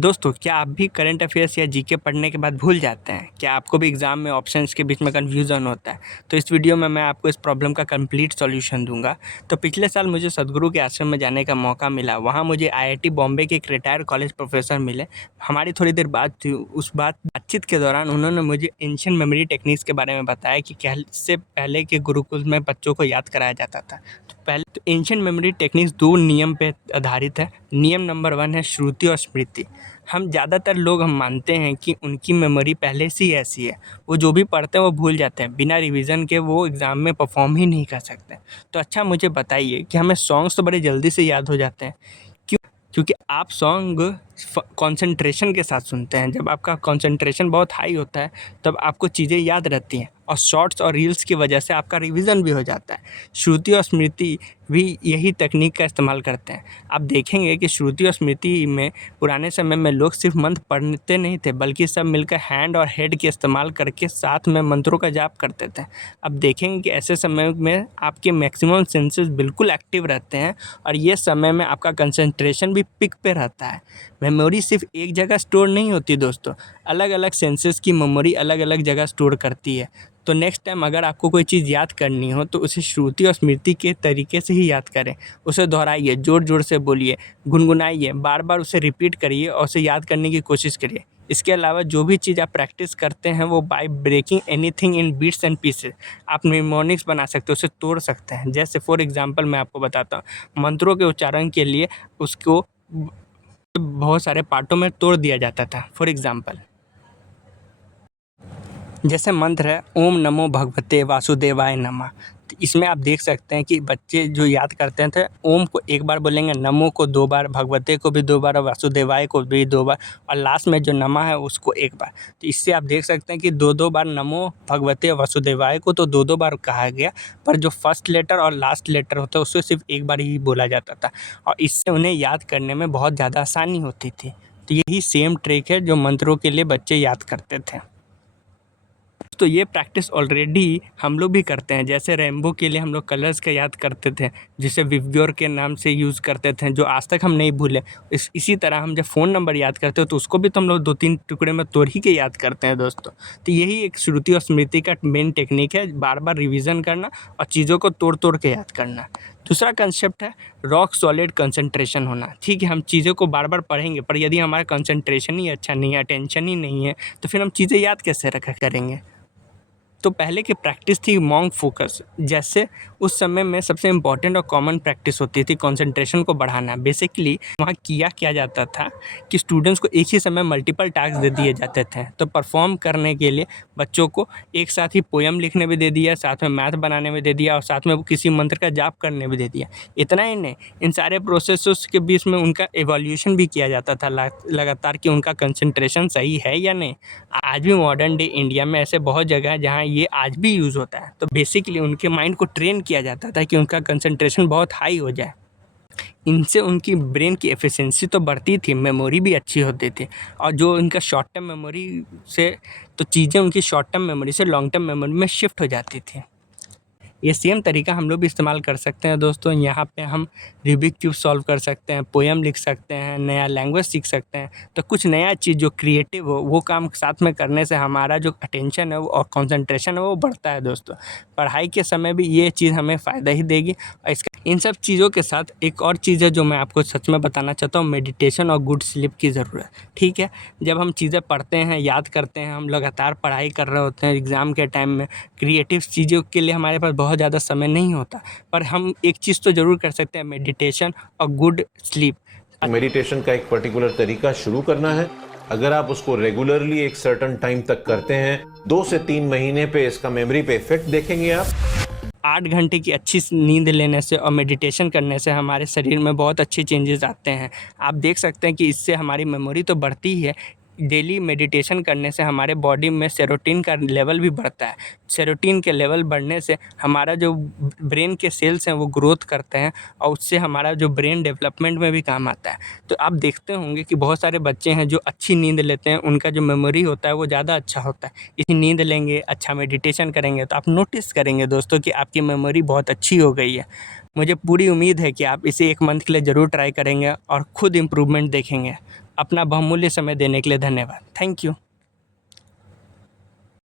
दोस्तों, क्या आप भी करंट अफेयर्स या जीके पढ़ने के बाद भूल जाते हैं? क्या आपको भी एग्ज़ाम में ऑप्शंस के बीच में कन्फ्यूज़न होता है? तो इस वीडियो में मैं आपको इस प्रॉब्लम का कंप्लीट सॉल्यूशन दूँगा। तो पिछले साल मुझे सद्गुरु के आश्रम में जाने का मौका मिला। वहाँ मुझे आईआईटी बॉम्बे के एक रिटायर्ड कॉलेज प्रोफेसर मिले। हमारी थोड़ी देर बात थी। उस बातचीत के दौरान उन्होंने मुझे एंशिएंट मेमोरी टेक्निक्स के बारे में बताया कि कैसे पहले के गुरुकुल में बच्चों को याद कराया जाता था। तो पहले तो एंशिएंट मेमोरी टेक्निक्स 2 नियम पे आधारित है। नियम नंबर 1 है श्रुति और स्मृति। हम ज़्यादातर लोग मानते हैं कि उनकी मेमोरी पहले से ही ऐसी है, वो जो भी पढ़ते हैं वो भूल जाते हैं, बिना रिवीजन के वो एग्ज़ाम में परफॉर्म ही नहीं कर सकते। तो अच्छा मुझे बताइए कि हमें सॉन्ग्स तो बड़े जल्दी से याद हो जाते हैं, क्यों? क्योंकि आप सॉन्ग कंसंट्रेशन के साथ सुनते हैं। जब आपका कंसंट्रेशन बहुत हाई होता है तब आपको चीज़ें याद रहती हैं और शॉर्ट्स और रील्स की वजह से आपका रिवीजन भी हो जाता है। श्रुति और स्मृति भी यही तकनीक का इस्तेमाल करते हैं। आप देखेंगे कि श्रुति और स्मृति में पुराने समय में लोग सिर्फ मंत्र पढ़ते नहीं थे, बल्कि सब मिलकर हैंड और हेड के इस्तेमाल करके साथ में मंत्रों का जाप करते थे। अब देखेंगे कि ऐसे समय में आपके मैक्सिमम सेंसेस बिल्कुल एक्टिव रहते हैं और ये समय में आपका कंसंट्रेशन भी पिक पे रहता है। मेमोरी सिर्फ एक जगह स्टोर नहीं होती दोस्तों, अलग अलग सेंसेस की मेमोरी अलग अलग जगह स्टोर करती है। तो नेक्स्ट टाइम अगर आपको कोई चीज़ याद करनी हो तो उसे श्रुति और स्मृति के तरीके से ही याद करें। उसे दोहराइए, ज़ोर ज़ोर से बोलिए, गुनगुनाइए, बार बार उसे रिपीट करिए और उसे याद करने की कोशिश करिए। इसके अलावा जो भी चीज़ आप प्रैक्टिस करते हैं वो by breaking anything in bits and pieces आप निमोनिक्स बना सकते हो, उसे तोड़ सकते हैं। जैसे फॉर एग्जांपल मैं आपको बताता हूँ, मंत्रों के उच्चारण के लिए उसको बहुत सारे पार्टों में तोड़ दिया जाता था। फॉर एग्जांपल जैसे मंत्र है ओम नमो भगवते वासुदेवाय नमः। तो इसमें आप देख सकते हैं कि बच्चे जो याद करते थे, ओम को एक बार बोलेंगे, नमो को 2 बार, भगवते को भी 2 बार और वासुदेवाय को भी 2 बार और लास्ट में जो नमः है उसको 1 बार। तो इससे आप देख सकते हैं कि 2-2 बार नमो भगवते वासुदेवाय को तो 2-2 बार कहा गया, पर जो फर्स्ट लेटर और लास्ट लेटर होता है उसको सिर्फ 1 बार ही बोला जाता था और इससे उन्हें याद करने में बहुत ज़्यादा आसानी होती थी। तो यही सेम ट्रिक है जो मंत्रों के लिए बच्चे याद करते थे। तो ये प्रैक्टिस ऑलरेडी हम लोग भी करते हैं। जैसे रेनबो के लिए हम लोग कलर्स का याद करते थे, जिसे विवग्योर के नाम से यूज़ करते थे, जो आज तक हम नहीं भूले। इसी तरह हम जब फ़ोन नंबर याद करते हैं तो उसको भी तो हम लोग 2-3 टुकड़े में तोड़ ही के याद करते हैं दोस्तों। तो यही एक श्रुति और स्मृति का मेन टेक्निक है, बार बार रिविज़न करना और चीज़ों को तोड़ तोड़ के याद करना। दूसरा कंसेप्ट है रॉक सॉलिड कंसंट्रेशन होना। ठीक है, हम चीज़ों को बार बार पढ़ेंगे, पर यदि हमारा कंसंट्रेशन ही अच्छा नहीं है, अटेंशन ही नहीं है, तो फिर हम चीज़ें याद कैसे रखा करेंगे। तो पहले की प्रैक्टिस थी मॉन्क फोकस। जैसे उस समय में सबसे इम्पॉर्टेंट और कॉमन प्रैक्टिस होती थी कंसंट्रेशन को बढ़ाना। बेसिकली वहाँ क्या जाता था कि स्टूडेंट्स को एक ही समय मल्टीपल टास्क दे दिए जाते थे। तो परफॉर्म करने के लिए बच्चों को एक साथ ही पोएम लिखने भी दे दिया, साथ में मैथ बनाने में दे दिया और साथ में वो किसी मंत्र का जाप करने भी दे दिया। इतना ही नहीं, इन सारे प्रोसेस के बीच में उनका इवोल्यूशन भी किया जाता था लगातार कि उनका कंसंट्रेशन सही है या नहीं। आज भी मॉडर्न डे इंडिया में ऐसे बहुत जगह है जहाँ ये आज भी यूज़ होता है। तो बेसिकली उनके माइंड को ट्रेन किया जाता था कि उनका कंसंट्रेशन बहुत हाई हो जाए। इनसे उनकी ब्रेन की एफिशिएंसी तो बढ़ती थी, मेमोरी भी अच्छी होती थी और जो इनका शॉर्ट टर्म मेमोरी से तो चीज़ें उनकी शॉर्ट टर्म मेमोरी से लॉन्ग टर्म मेमोरी में शिफ्ट हो जाती थी। ये सेम तरीका हम लोग भी इस्तेमाल कर सकते हैं दोस्तों। यहाँ पे हम रूबिक क्यूब सॉल्व कर सकते हैं, पोएम लिख सकते हैं, नया लैंग्वेज सीख सकते हैं। तो कुछ नया चीज़ जो क्रिएटिव हो वो काम साथ में करने से हमारा जो अटेंशन है वो और कंसंट्रेशन है वो बढ़ता है दोस्तों। पढ़ाई के समय भी ये चीज़ हमें फ़ायदा ही देगी। और इसका इन सब चीज़ों के साथ एक और चीज़ है जो मैं आपको सच में बताना चाहता हूँ, मेडिटेशन और गुड स्लीप की ज़रूरत। ठीक है, जब हम चीज़ें पढ़ते हैं, याद करते हैं, हम लगातार पढ़ाई कर रहे होते हैं एग्ज़ाम के टाइम में, क्रिएटिव चीज़ों के लिए हमारे पास बहुत ज़्यादा समय नहीं होता, पर हम एक चीज़ तो ज़रूर कर सकते हैं, मेडिटेशन और गुड स्लीप। मेडिटेशन का एक पर्टिकुलर तरीका शुरू करना है। अगर आप उसको रेगुलरली एक सर्टेन टाइम तक करते हैं, 2 से 3 महीने पे इसका मेमोरी पे इफेक्ट देखेंगे आप। 8 घंटे की अच्छी नींद लेने से और मेडिटेशन करने से हमारे शरीर में बहुत अच्छे चेंजेस आते हैं। आप देख सकते हैं कि इससे हमारी मेमोरी तो बढ़ती ही है, डेली मेडिटेशन करने से हमारे बॉडी में सेरोटीन का लेवल भी बढ़ता है। सेरोटीन के लेवल बढ़ने से हमारा जो ब्रेन के सेल्स हैं वो ग्रोथ करते हैं और उससे हमारा जो ब्रेन डेवलपमेंट में भी काम आता है। तो आप देखते होंगे कि बहुत सारे बच्चे हैं जो अच्छी नींद लेते हैं, उनका जो मेमोरी होता है वो ज़्यादा अच्छा होता है। इतनी नींद लेंगे, अच्छा मेडिटेशन करेंगे तो आप नोटिस करेंगे दोस्तों कि आपकी मेमोरी बहुत अच्छी हो गई है। मुझे पूरी उम्मीद है कि आप इसे 1 मंथ के लिए ज़रूर ट्राई करेंगे और खुद इम्प्रूवमेंट देखेंगे। अपना बहुमूल्य समय देने के लिए धन्यवाद। Thank you.